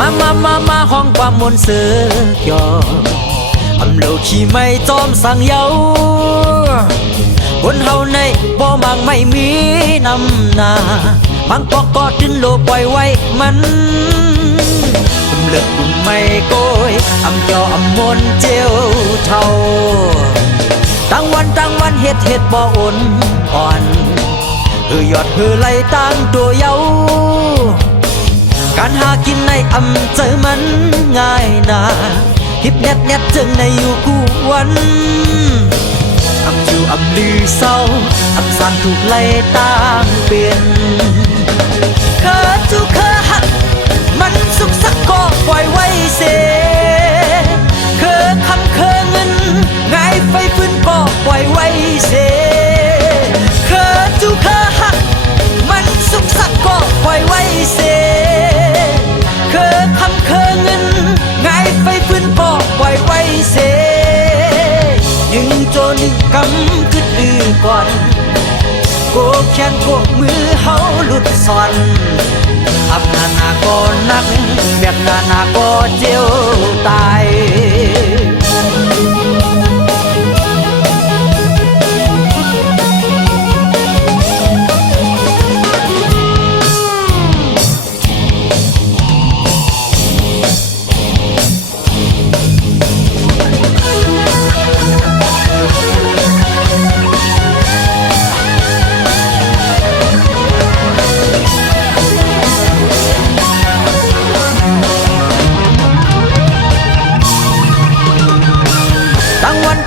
มาห้องความมนต์เสือยออำเหลวขี้ไม่จอมสั่งเยาคนเฮาในบ่มังไม่มีน้ำหนามังก็ดึนโลปล่อยไว้มันเลือกกุ่มไม่โกยอำยออำมนเจียวเท่าตั้งวันเฮ็ดบ่อ่อนยอดไหลตั้งตัวเยาการหากินในอำเจอมันง่ายนาฮิปแนทจึงในอยู่กูวันอำอยู่อำลือเศร้าอำสานถูกไล่ต่างเปลี่ยนเคอจูเคอหักมันสุขสักก็ปล่อยไว้เสเคอคำเคอเงินไงไฟฟื้นก็ปล่อยไว้เสเคอจูเคอหักมันสุขสักก็ปล่อยไว้เสเคอคำเคอเงินไงไฟฟื้นก็ปล่อยไว้เสยิงโจนกำคือดื้อก่อนโกแขนโกมือเฮาหลุดซ่อนอับนาก็นักแบบนาก็เจียวตาย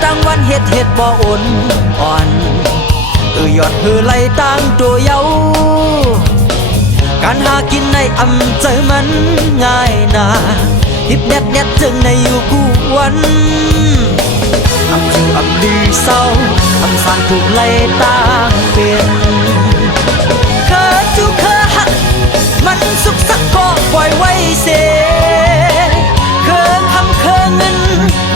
ตั้งวันเฮ็ดบ่อ่อนยอดไหลตั้งตัวเยาการหากินในอำเจอมันง่ายนาฮิปแนทจึงในอยู่กูวันอำอยู่อำลือเศร้าอำสานถูกไล่ต่างเปลี่ยนเคอจูเคอหักมันสุขสักก็ปล่อยไว้เสเคอคำเคอเงิน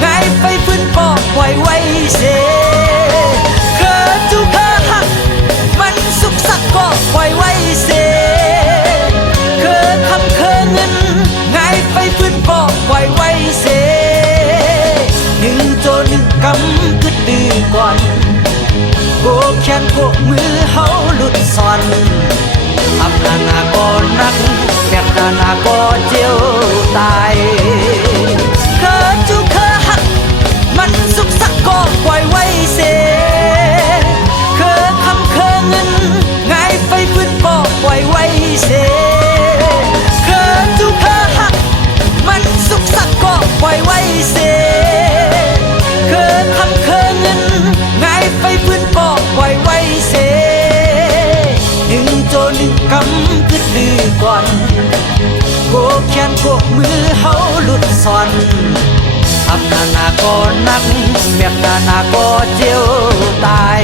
ไงไฟฟื้นก็ปล่อยไว้เสเคอจูเคอหักมันสุขสักก็ปล่อยไว้เสเคอคำเคอเงินไงไฟฟื้นก็ปล่อยไว้เสหนึ่งโจหนึ่งกำคือดื้อก่อนโกแขนโกมือเฮาหลุดซ่อนอับนาก็นักแบบนาก็เจียวตายเคอจูเคอหักมันสุขสักก็ปล่อยไว้เสเคอคำเคอเงินไงไฟฟื้นก็ปล่อยไว้เสเคอจูเคอหักมันสุขสักก็ปล่อยไว้เสเคอคำเคอเงินไงไฟฟื้นก็ปล่อยไว้เสหนึ่งโจหนึ่งกำคือดื้อก่อนโกแขนโกมือเฮาหลุดซ่อนอับนาก็นักแบบนาก็เจียวตาย